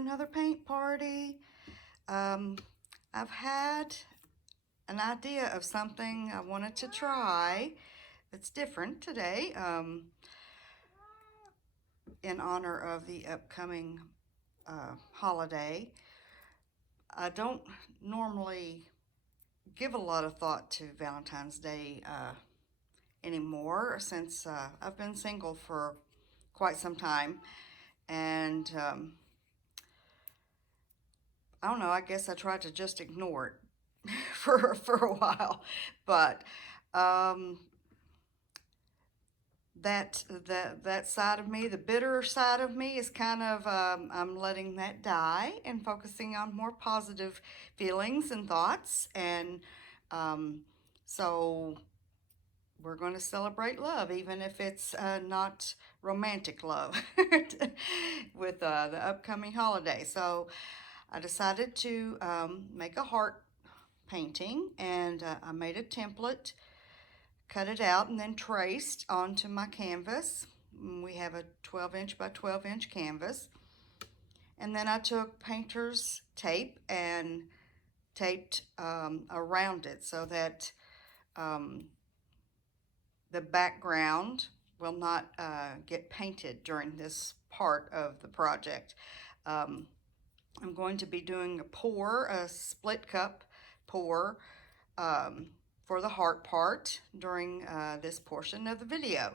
another paint party. I've had an idea of something I wanted to try that's different today, in honor of the upcoming holiday. I don't normally give a lot of thought to Valentine's Day anymore, since I've been single for quite some time, and I don't know, I guess I tried to just ignore it for a while, but that side of me, the bitter side of me, is kind of I'm letting that die and focusing on more positive feelings and thoughts, and so we're going to celebrate love, even if it's not romantic love, with the upcoming holiday. So I decided to make a heart painting, and I made a template, cut it out, and then traced onto my canvas. We have a 12-inch by 12-inch canvas. And then I took painter's tape and taped around it so that the background will not get painted during this part of the project. I'm going to be doing a split cup pour, for the heart part during this portion of the video.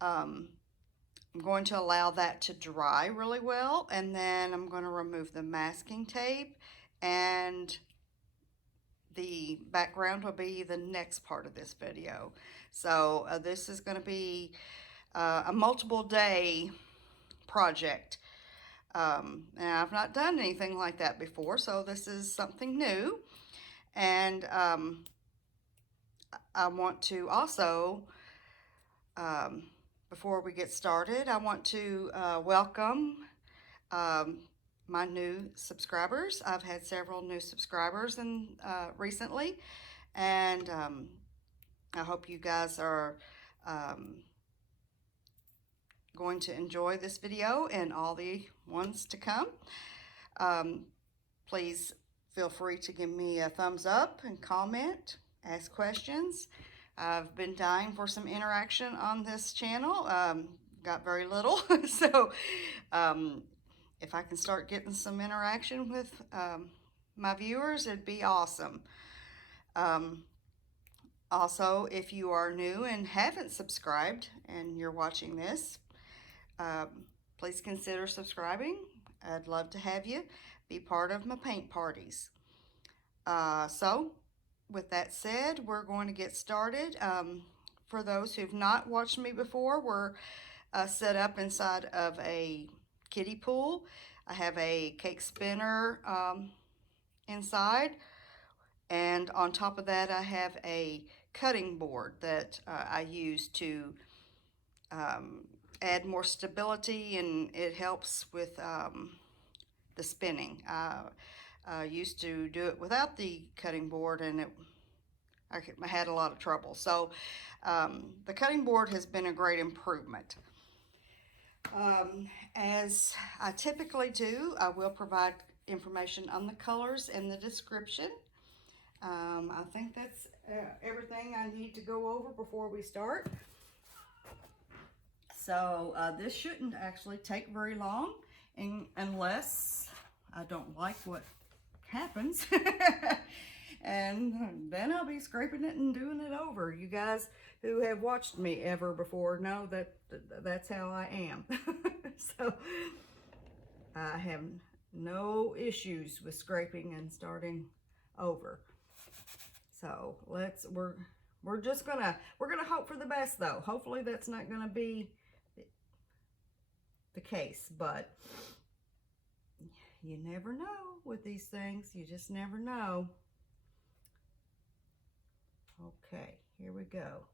I'm going to allow that to dry really well, and then I'm going to remove the masking tape, and the background will be the next part of this video. So this is going to be a multiple day project, and I've not done anything like that before, so this is something new. And I want to also, before we get started, I want to welcome my new subscribers. I've had several new subscribers recently, and I hope you guys are going to enjoy this video and all the ones to come. Please feel free to give me a thumbs up and comment, ask questions. I've been dying for some interaction on this channel. Got very little, so if I can start getting some interaction with my viewers, it'd be awesome. Also, if you are new and haven't subscribed and you're watching this, please consider subscribing. I'd love to have you be part of my paint parties. So, with that said, we're going to get started. For those who've not watched me before, we're set up inside of a kiddie pool. I have a cake spinner inside, and on top of that I have a cutting board that I use to add more stability, and it helps with the spinning. I used to do it without the cutting board, and I had a lot of trouble. So the cutting board has been a great improvement. As I typically do, I will provide information on the colors in the description. I think that's everything I need to go over before we start. So this shouldn't actually take very long, unless I don't like what happens. And then I'll be scraping it and doing it over. You guys who have watched me ever before know that that's how I am. So I have no issues with scraping and starting over. So we're just gonna hope for the best, though. Hopefully that's not gonna be the case, but you never know with these things. You just never know. Okay, here we go.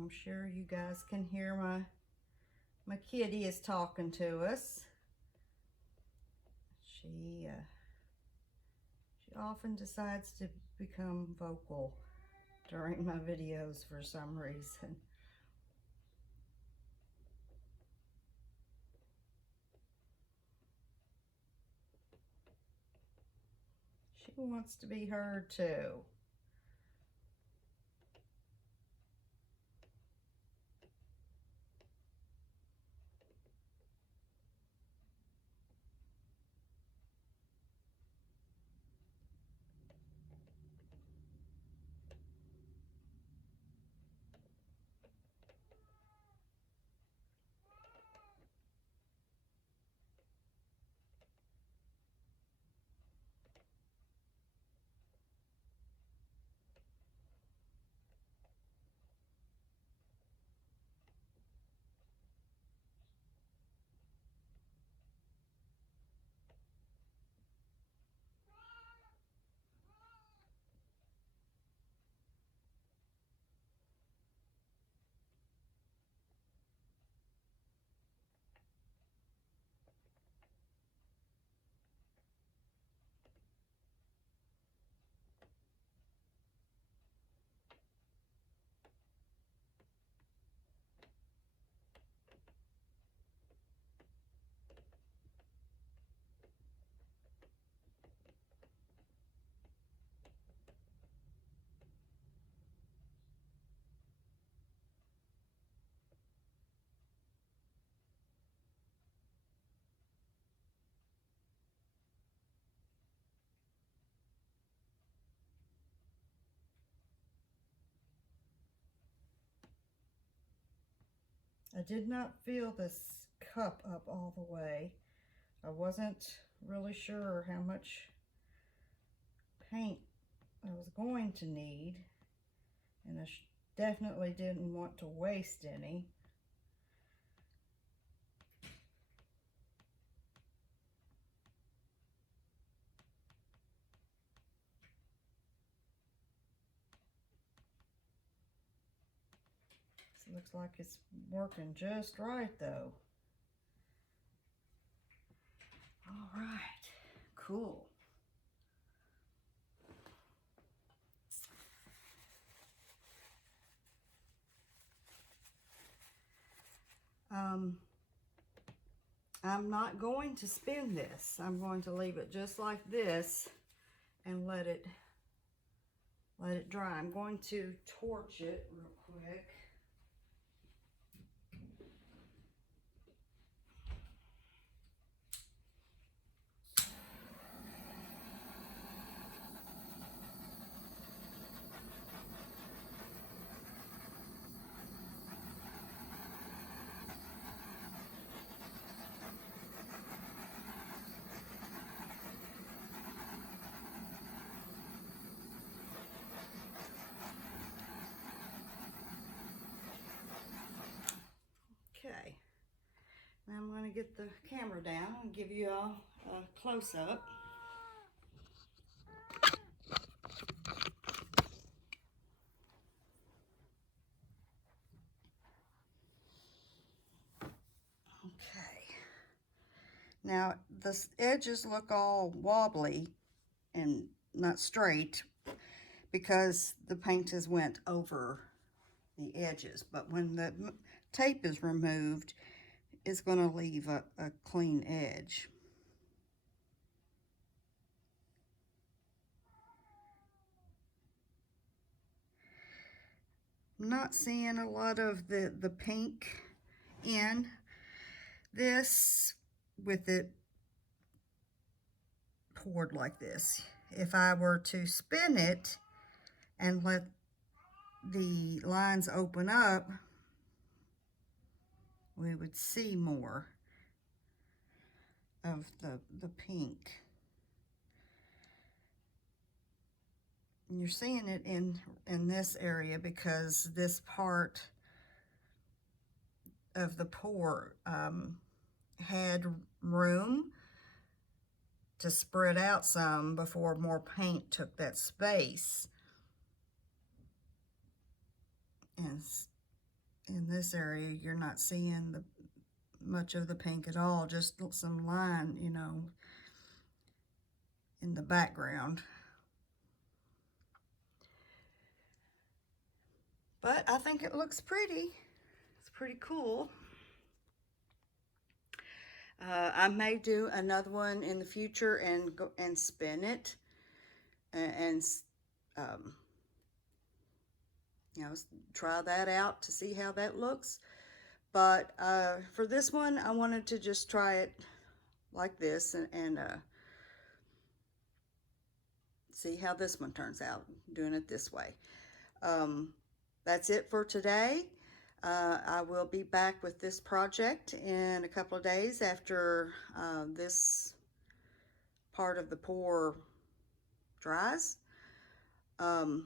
I'm sure you guys can hear my kitty is talking to us. She often decides to become vocal during my videos for some reason. She wants to be heard too. I did not fill this cup up all the way. I wasn't really sure how much paint I was going to need, and I definitely didn't want to waste any. So it looks like it's working just right though. All right, cool. I'm not going to spin this. I'm going to leave it just like this and let it dry. I'm going to torch it real quick. Okay, now I'm going to get the camera down and give you all a close-up. Okay, now the edges look all wobbly and not straight because the paint has went over the edges, but when the tape is removed, it's going to leave a clean edge. I'm not seeing a lot of the pink in this with it poured like this. If I were to spin it and let the lines open up, we would see more of the pink. And you're seeing it in this area because this part of the pour had room to spread out some before more paint took that space. And in this area, you're not seeing much of the pink at all, just some line, you know, in the background. But I think it looks pretty. It's pretty cool. I may do another one in the future and go and spin it and you know, try that out to see how that looks. But for this one, I wanted to just try it like this and see how this one turns out, doing it this way. That's it for today. I will be back with this project in a couple of days after this part of the pour dries. The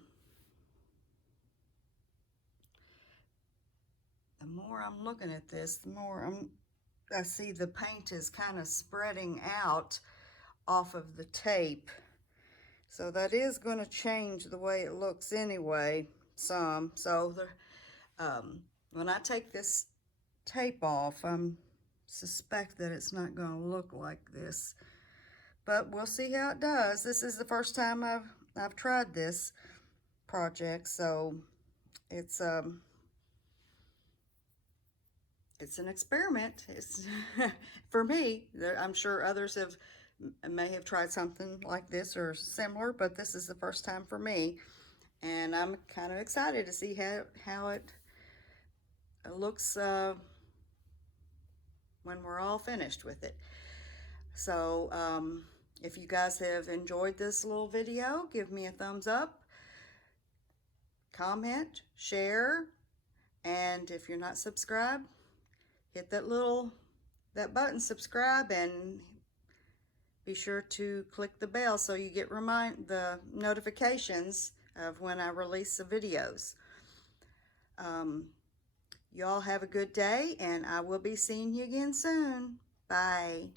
more I'm looking at this, the more I see the paint is kind of spreading out off of the tape. So that is going to change the way it looks anyway, some. So when I take this tape off, I suspect that it's not going to look like this. But we'll see how it does. This is the first time I've tried this project, so it's an experiment. It's for me. I'm sure others may have tried something like this or similar, but this is the first time for me, and I'm kind of excited to see how it looks when we're all finished with it. So if you guys have enjoyed this little video, give me a thumbs up, comment, share, and if you're not subscribed, hit that button, subscribe, and be sure to click the bell so you get the notifications of when I release the videos. You all have a good day, and I will be seeing you again soon. Bye.